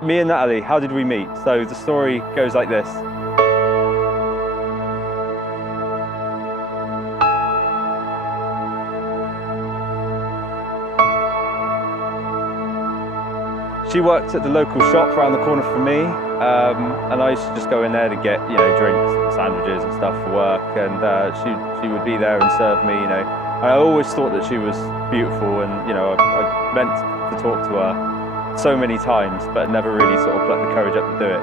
Me and Natalie, how did we meet? So the story goes like this. She worked at the local shop around the corner from me, and I used to just go in there to get, drinks and sandwiches and stuff for work, and she would be there and serve me, I always thought that she was beautiful, and, I meant to talk to her so many times, but never really sort of got the courage up to do it.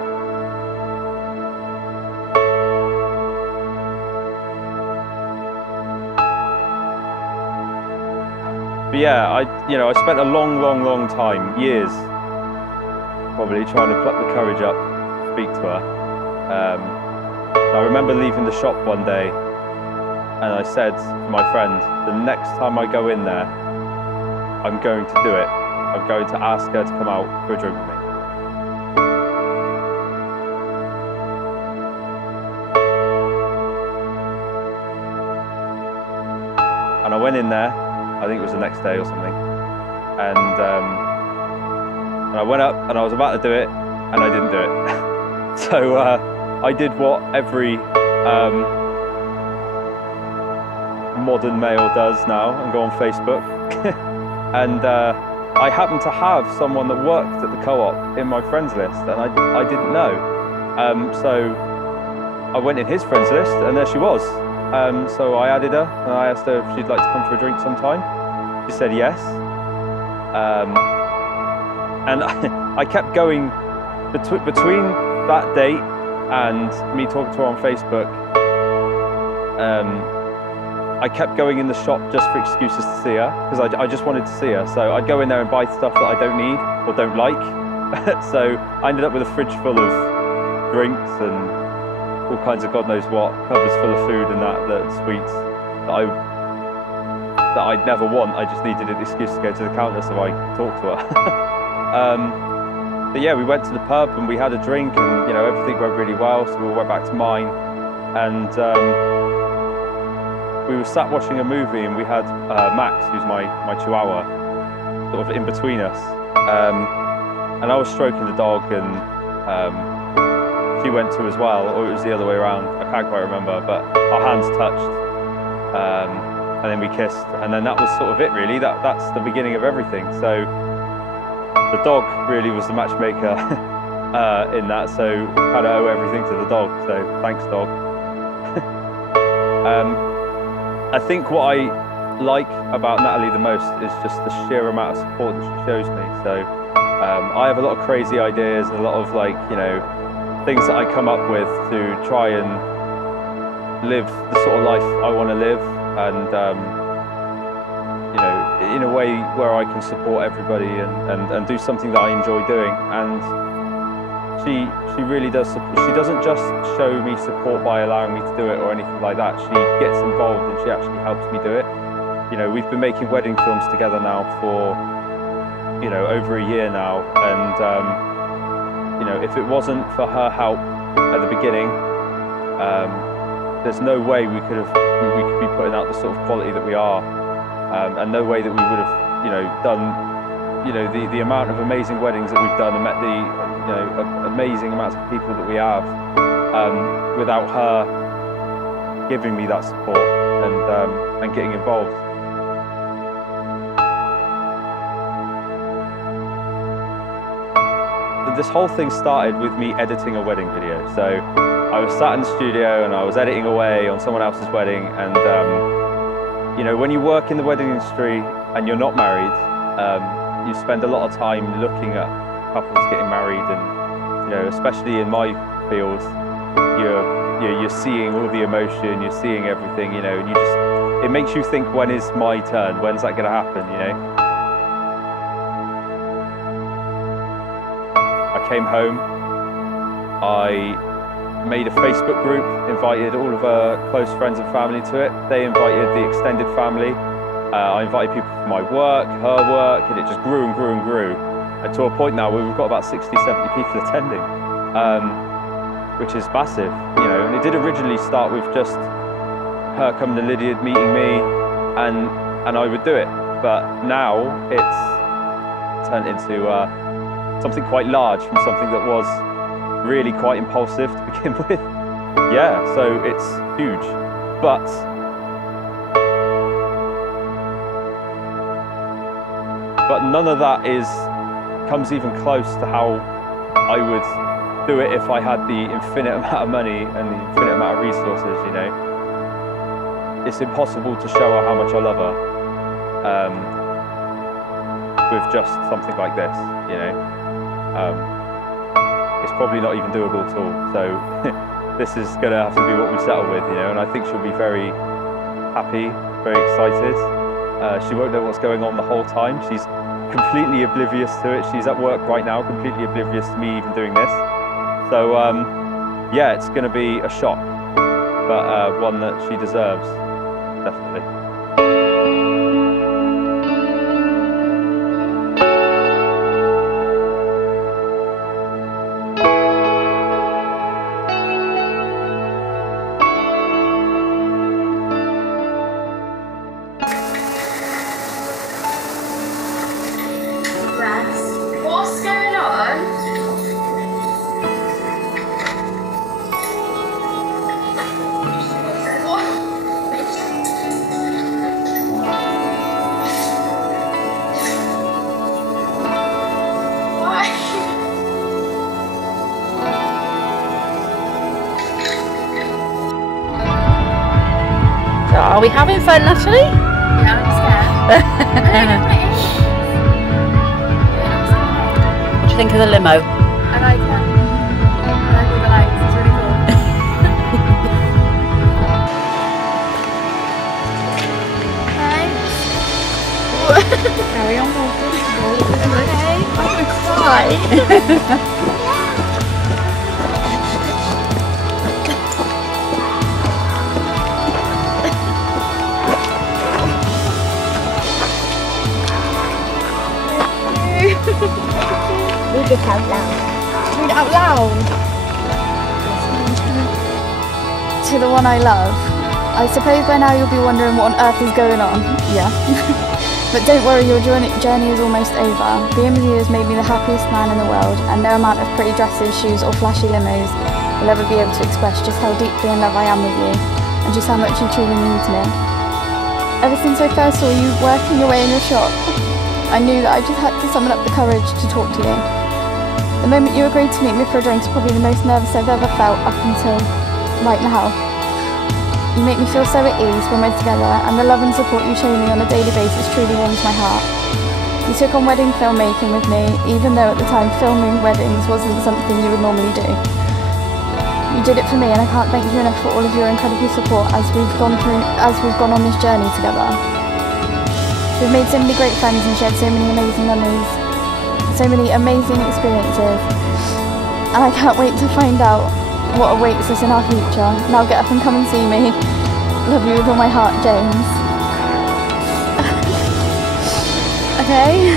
But yeah, I spent a long time, years, probably trying to pluck the courage up to speak to her. I remember leaving the shop one day and I said to my friend, the next time I go in there, I'm going to do it. I'm going to ask her to come out for a drink with me. And I went in there, I think it was the next day or something, and I went up and I was about to do it, and I didn't do it. So I did what every modern male does now and go on Facebook. And I happened to have someone that worked at the co-op in my friends list, and I didn't know. So I went in his friends list, and there she was. So I added her, and I asked her if she'd like to come for a drink sometime. She said yes. And I kept going between that date and me talking to her on Facebook. I kept going in the shop just for excuses to see her, because I just wanted to see her. So I'd go in there and buy stuff that I don't need or don't like. So I ended up with a fridge full of drinks and all kinds of God knows what, cupboards full of food and that sweets that I'd never want. I just needed an excuse to go to the counter so I could talk to her. But yeah, we went to the pub and we had a drink, and everything went really well. So we went back to mine, and we were sat watching a movie, and we had Max, who's my chihuahua, sort of in between us. And I was stroking the dog, and she went to as well, or it was the other way around. I can't quite remember, but our hands touched, and then we kissed, and then that was sort of it, really. That's the beginning of everything. So the dog really was the matchmaker in that, so kind of owe everything to the dog. So thanks, dog. I think what I like about Natalie the most is just the sheer amount of support that she shows me. So I have a lot of crazy ideas and a lot of things that I come up with to try and live the sort of life I want to live, and in a way where I can support everybody and do something that I enjoy doing. And she really does. She doesn't just show me support by allowing me to do it or anything like that. She gets involved and she actually helps me do it. We've been making wedding films together now for over a year now, and if it wasn't for her help at the beginning, there's no way we could be putting out the sort of quality that we are, and no way that we would have done the amount of amazing weddings that we've done and met the amazing amounts of people that we have, without her giving me that support and getting involved. This whole thing started with me editing a wedding video. So I was sat in the studio and I was editing away on someone else's wedding, and when you work in the wedding industry and you're not married, you spend a lot of time looking at couples getting married, and especially in my field, you're seeing all the emotion, you're seeing everything, and it makes you think, when is my turn? When's that going to happen? I came home, I made a Facebook group, invited all of her close friends and family to it. They invited the extended family. I invited people from my work, her work, and it just grew and grew and grew. And to a point now where we've got about 60, 70 people attending, which is massive, And it did originally start with just her coming to Lydia, meeting me, and I would do it. But now it's turned into something quite large from something that was really quite impulsive to begin with. Yeah, so it's huge. But none of that comes even close to how I would do it if I had the infinite amount of money and the infinite amount of resources, you know. It's impossible to show her how much I love her with just something like this, you know. It's probably not even doable at all. So this is going to have to be what we settle with, you know, and I think she'll be very happy, very excited. She won't know what's going on the whole time. She's completely oblivious to it. She's at work right now, completely oblivious to me even doing this. So yeah, it's going to be a shock, but one that she deserves, definitely. What's going on? What? Why? So are we having fun, Natalie? Yeah, I'm scared. What do you think of the limo? I like it. I like all the lights, it's really cool. Carry on walking. Okay, I'm gonna cry. Read it out loud. Read it out loud. To the one I love. I suppose by now you'll be wondering what on earth is going on. Yeah. But don't worry, your journey is almost over. Being with you has made me the happiest man in the world, and no amount of pretty dresses, shoes or flashy limos will ever be able to express just how deeply in love I am with you, and just how much you truly mean to me. Ever since I first saw you working your way in your shop, I knew that I just had to summon up the courage to talk to you. The moment you agreed to meet me for a drink is probably the most nervous I've ever felt up until right now. You make me feel so at ease when we're together, and the love and support you show me on a daily basis truly warms my heart. You took on wedding filmmaking with me, even though at the time filming weddings wasn't something you would normally do. You did it for me, and I can't thank you enough for all of your incredible support as we've gone on this journey together. We've made so many great friends and shared so many amazing memories, so many amazing experiences, and I can't wait to find out what awaits us in our future. Now get up and come and see me. Love you with all my heart, James. Okay?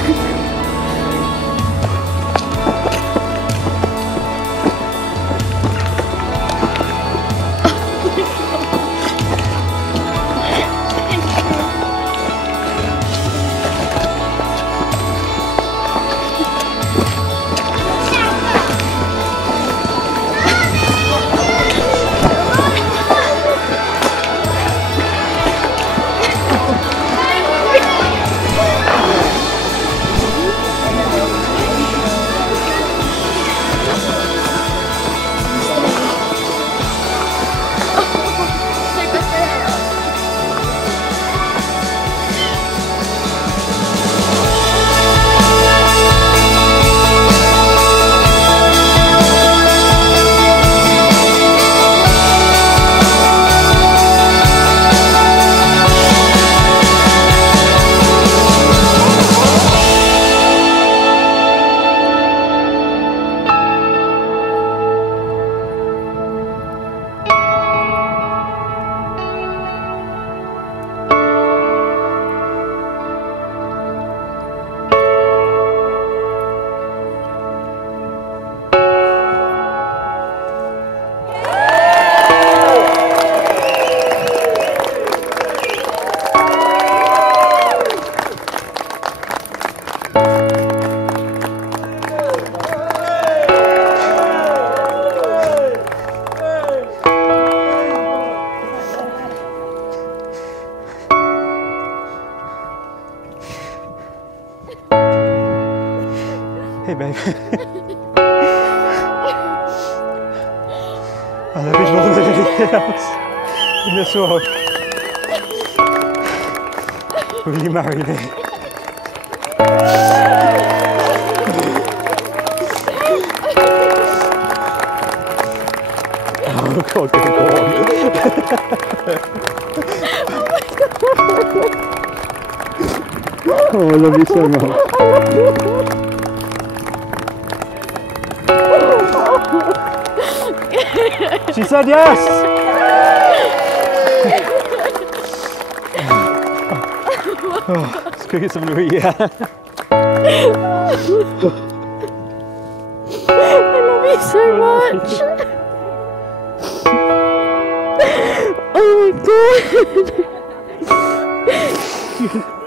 I love you more than anything else in this world. Will you marry me? Oh God, go on. Oh, I love you so much. She said yes! Let's go get something to eat, yeah. I love you so much. Oh my God.